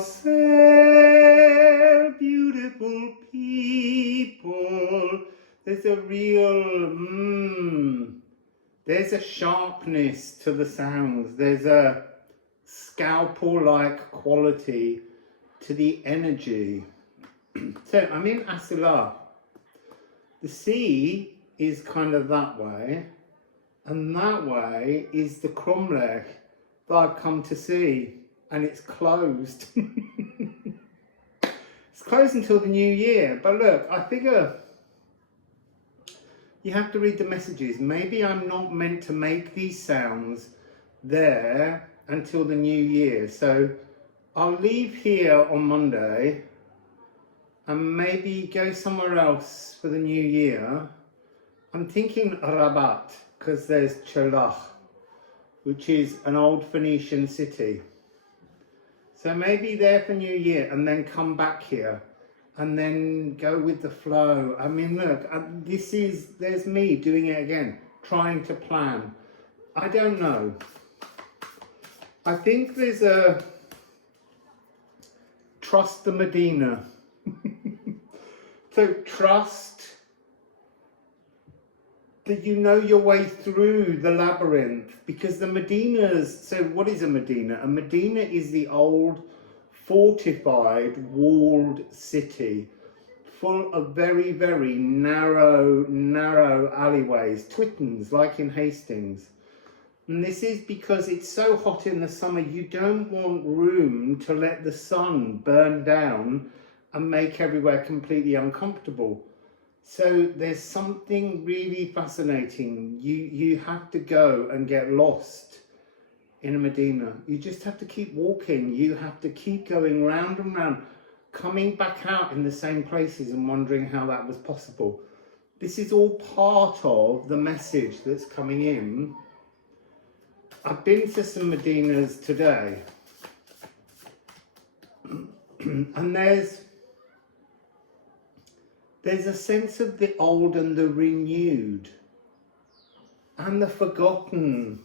Wassail, beautiful people. There's a real, there's a sharpness to the sounds. There's a scalpel-like quality to the energy. So I'm in Asila. The sea is kind of that way, and that way is the Cromlech that I've come to see. And it's closed. It's closed until the new year. But look, I figure you have to read the messages. Maybe I'm not meant to make these sounds there until the new year. So I'll leave here on Monday and maybe go somewhere else for the new year. I'm thinking Rabat, because there's Chelach, which is an old Phoenician city. So maybe there for New Year and then come back here and then go with the flow. I mean, look, there's me doing it again, trying to plan. I don't know. I think there's a trust the Medina. So trust that you know your way through the labyrinth, because the Medinas, so what is a Medina? A Medina is the old fortified walled city full of very, very narrow alleyways, twittons like in Hastings. And this is because it's so hot in the summer, you don't want room to let the sun burn down and make everywhere completely uncomfortable. So there's something really fascinating. You have to go and get lost in a Medina. You just have to keep walking. You have to keep going round and round, coming back out in the same places and wondering how that was possible. This is all part of the message that's coming in. I've been to some Medinas today. And there's a sense of the old and the renewed and the forgotten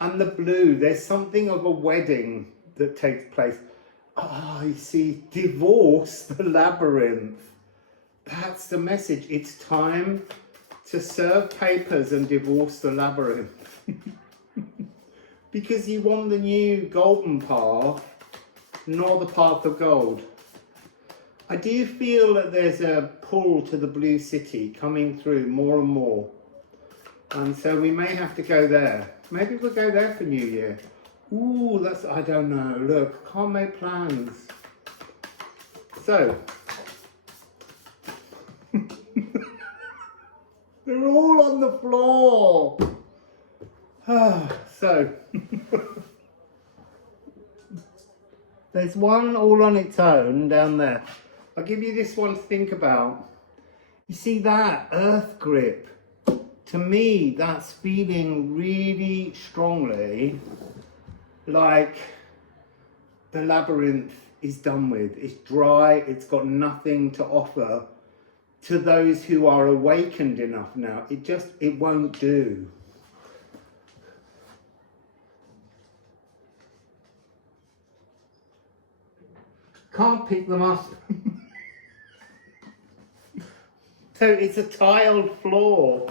and the blue. There's something of a wedding that takes place. Ah, you see, divorce the labyrinth. That's the message. It's time to serve papers and divorce the labyrinth. Because you want the new golden path, not the path of gold. I do feel that there's a pull to the blue city coming through more and more. And so we may have to go there. Maybe we'll go there for New Year. Ooh, I don't know. Look, can't make plans. So, they're all on the floor. So, there's one all on its own down there. I'll give you this one to think about. You see that earth grip? To me, that's feeling really strongly like the labyrinth is done with. It's dry, it's got nothing to offer to those who are awakened enough now. It won't do. Can't pick them up. So it's a tiled floor,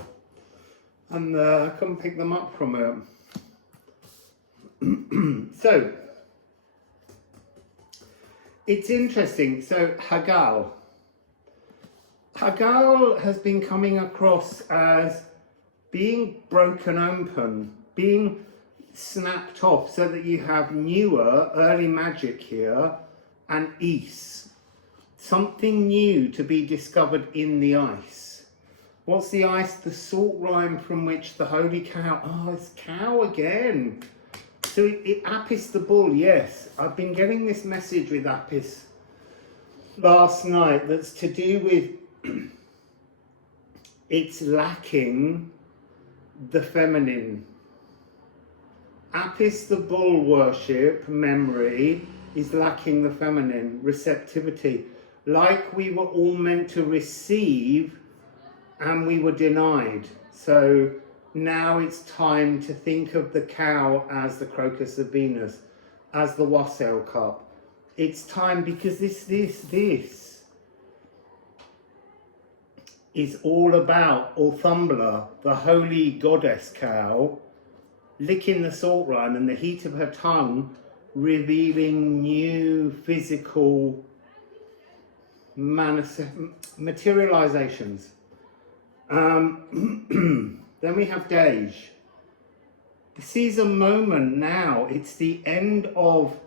and I couldn't pick them up from it. So it's interesting. So Hagal has been coming across as being broken open, being snapped off, so that you have newer early magic here and East. Something new to be discovered in the ice. What's the ice? The salt rime from which the holy cow... Oh, it's cow again. So it Apis the bull, yes. I've been getting this message with Apis last night that's to do with it's lacking the feminine. Apis the bull worship, memory, is lacking the feminine, receptivity. Like we were all meant to receive and we were denied. So now it's time to think of the cow as the crocus of Venus, as the wassail cup. it's time, because this is all about Orthumbla, the holy goddess cow, licking the salt rime and the heat of her tongue, revealing new physical materializations. Then we have Dej. This is a moment now, it's the end of,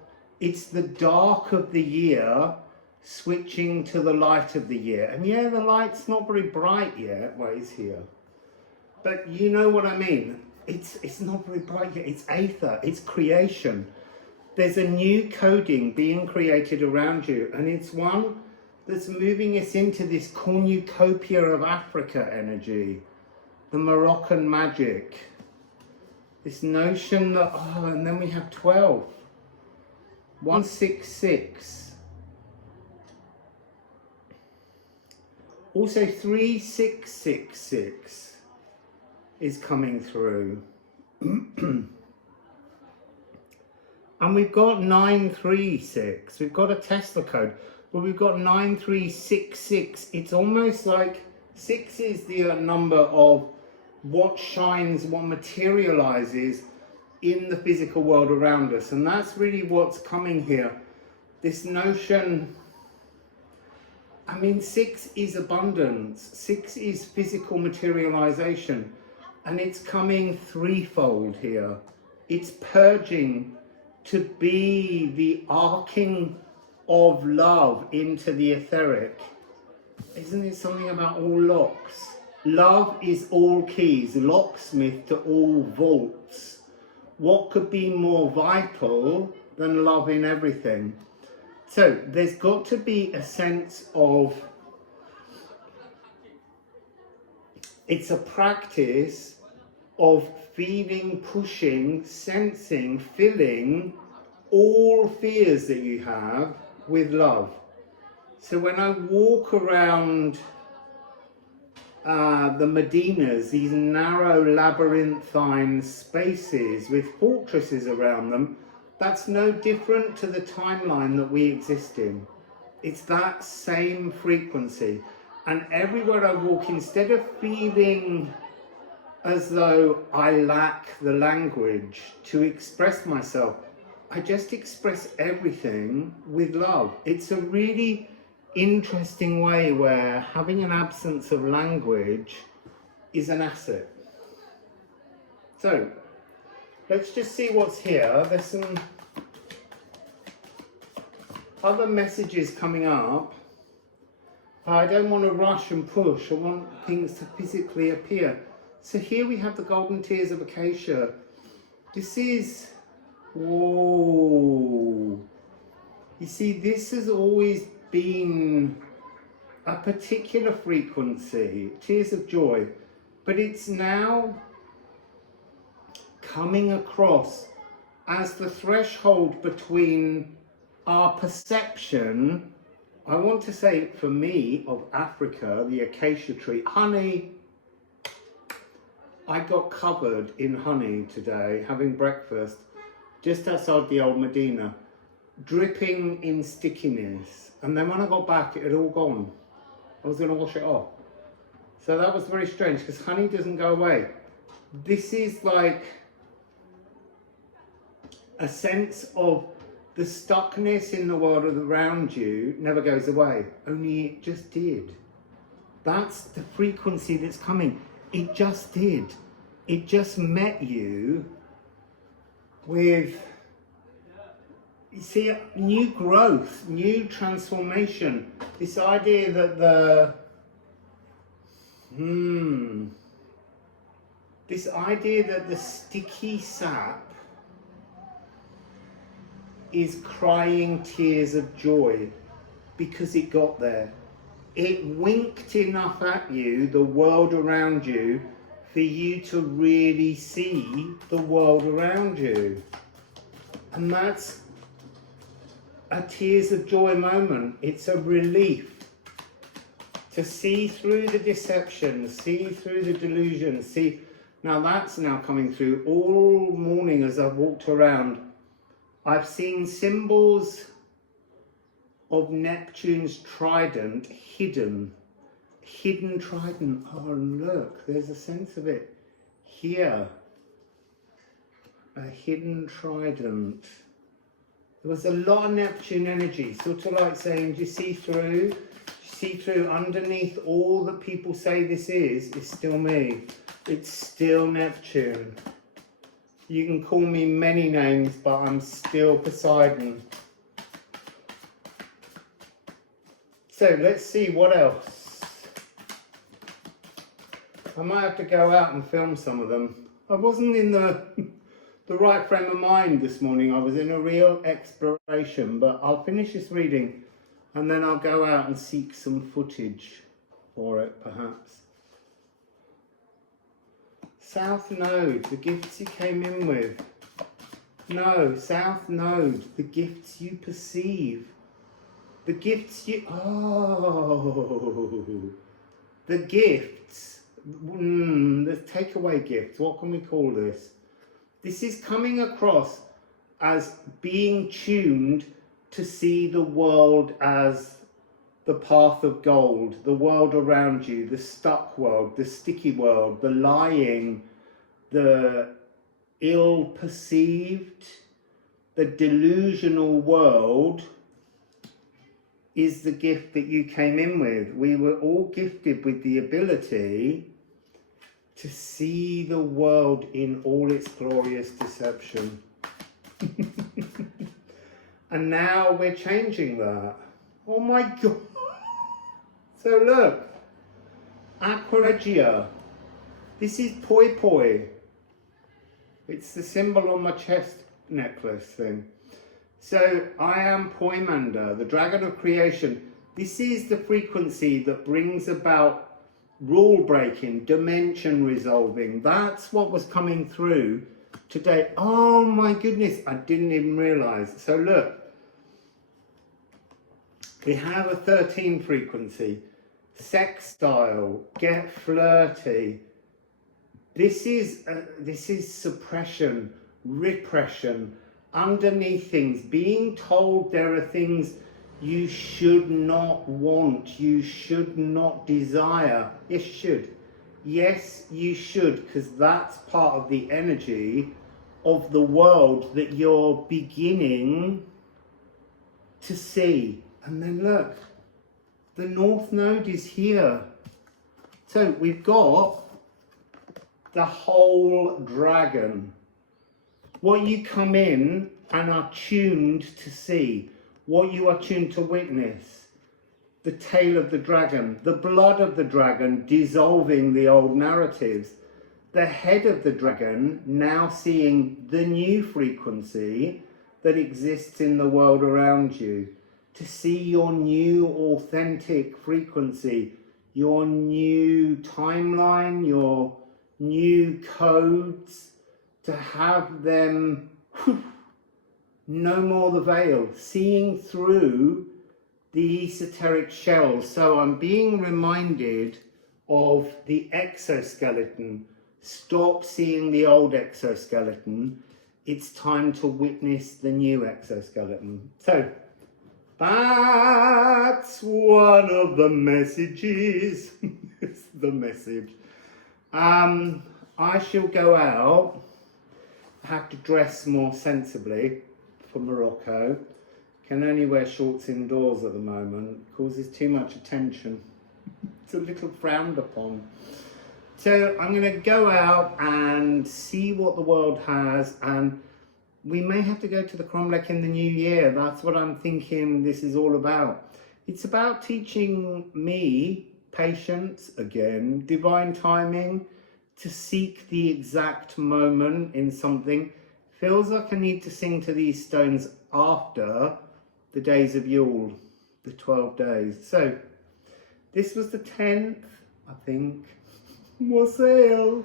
it's the dark of the year, switching to the light of the year. And yeah, the light's not very bright yet. Well, it's here. But you know what I mean. It's not very bright yet. It's aether. It's creation. There's a new coding being created around you. And it's one that's moving us into this cornucopia of Africa energy. The Moroccan magic. This notion that, oh, and then we have 12. 166. Also 3666 is coming through. And we've got 936. We've got a Tesla code, but we've got 9366. It's almost like 6 is the number of what shines, what materializes in the physical world around us. And that's really what's coming here. This notion, I mean, 6 is abundance. 6 is physical materialization. And it's coming threefold here. It's purging to be the arcing of love into the etheric. Isn't it something about all locks? Love is all keys, locksmith to all vaults. What could be more vital than love in everything? So there's got to be a sense of, it's a practice of feeling, pushing, sensing, filling all fears that you have with love. So when I walk around the Medinas, these narrow labyrinthine spaces with fortresses around them, that's no different to the timeline that we exist in. It's that same frequency. And everywhere I walk, instead of feeling as though I lack the language to express myself, I just express everything with love. It's a really interesting way where having an absence of language is an asset. So let's just see what's here. There's some other messages coming up. I don't want to rush and push. I want things to physically appear. So here we have the golden tears of acacia. This is, whoa. You see, this has always been a particular frequency, tears of joy, but it's now coming across as the threshold between our perception, I want to say for me, of Africa, the acacia tree, honey. I got covered in honey today, having breakfast, just outside the old Medina, dripping in stickiness. And then when I got back, it had all gone. I was going to wash it off. So that was very strange, because honey doesn't go away. This is like a sense of the stuckness in the world around you never goes away, only it just did. That's the frequency that's coming. It just did. It just met you with, you see, new growth, new transformation. This idea that the sticky sap is crying tears of joy because it got there. It winked enough at you, the world around you, for you to really see the world around you. And that's a tears of joy moment. It's a relief to see through the deception, see through the delusion, see. Now that's now coming through all morning as I've walked around. I've seen symbols of Neptune's trident hidden. Hidden trident. Oh, look, there's a sense of it here. A hidden trident. There was a lot of Neptune energy, sort of like saying, do you see through? Do you see through? Underneath all that people say this is still me. It's still Neptune. You can call me many names, but I'm still Poseidon. So let's see what else. I might have to go out and film some of them. I wasn't in the right frame of mind this morning. I was in a real exploration, but I'll finish this reading and then I'll go out and seek some footage for it, perhaps. South Node, the gifts you came in with. No, South Node, the gifts you perceive. The gifts you... Oh, the gifts. The takeaway gifts. What can we call this? This is coming across as being tuned to see the world as the path of gold, the world around you, the stuck world, the sticky world, the lying, the ill-perceived, the delusional world is the gift that you came in with. We were all gifted with the ability to see the world in all its glorious deception. And now we're changing that. Oh my God. So look, Aqua. This is Poi Poi. It's the symbol on my chest necklace thing. So I am Poimander, the dragon of creation. This is the frequency that brings about rule breaking, dimension resolving. That's what was coming through today. Oh my goodness, I didn't even realize. So look, we have a 13 frequency, sextile, get flirty. This is suppression, repression, underneath things, being told there are things you should not want, you should not desire. Yes, you should. Yes, you should, because that's part of the energy of the world that you're beginning to see. And then look, the North Node is here. So we've got the whole dragon. What you come in and are tuned to see. What you are tuned to witness, the tail of the dragon, the blood of the dragon dissolving the old narratives, the head of the dragon now seeing the new frequency that exists in the world around you, to see your new authentic frequency, your new timeline, your new codes, to have them... No more the veil, seeing through the esoteric shells. So I'm being reminded of the exoskeleton. Stop seeing the old exoskeleton. It's time to witness the new exoskeleton. So that's one of the messages. It's the message. I shall go out. I have to dress more sensibly for Morocco. Can only wear shorts indoors at the moment. Causes too much attention. It's a little frowned upon. So I'm going to go out and see what the world has, and we may have to go to the Cromlech in the new year. That's what I'm thinking this is all about. It's about teaching me patience again, divine timing, to seek the exact moment in something. Feels like I need to sing to these stones after the days of Yule, the 12 days. So this was the 10th, I think. Wassail.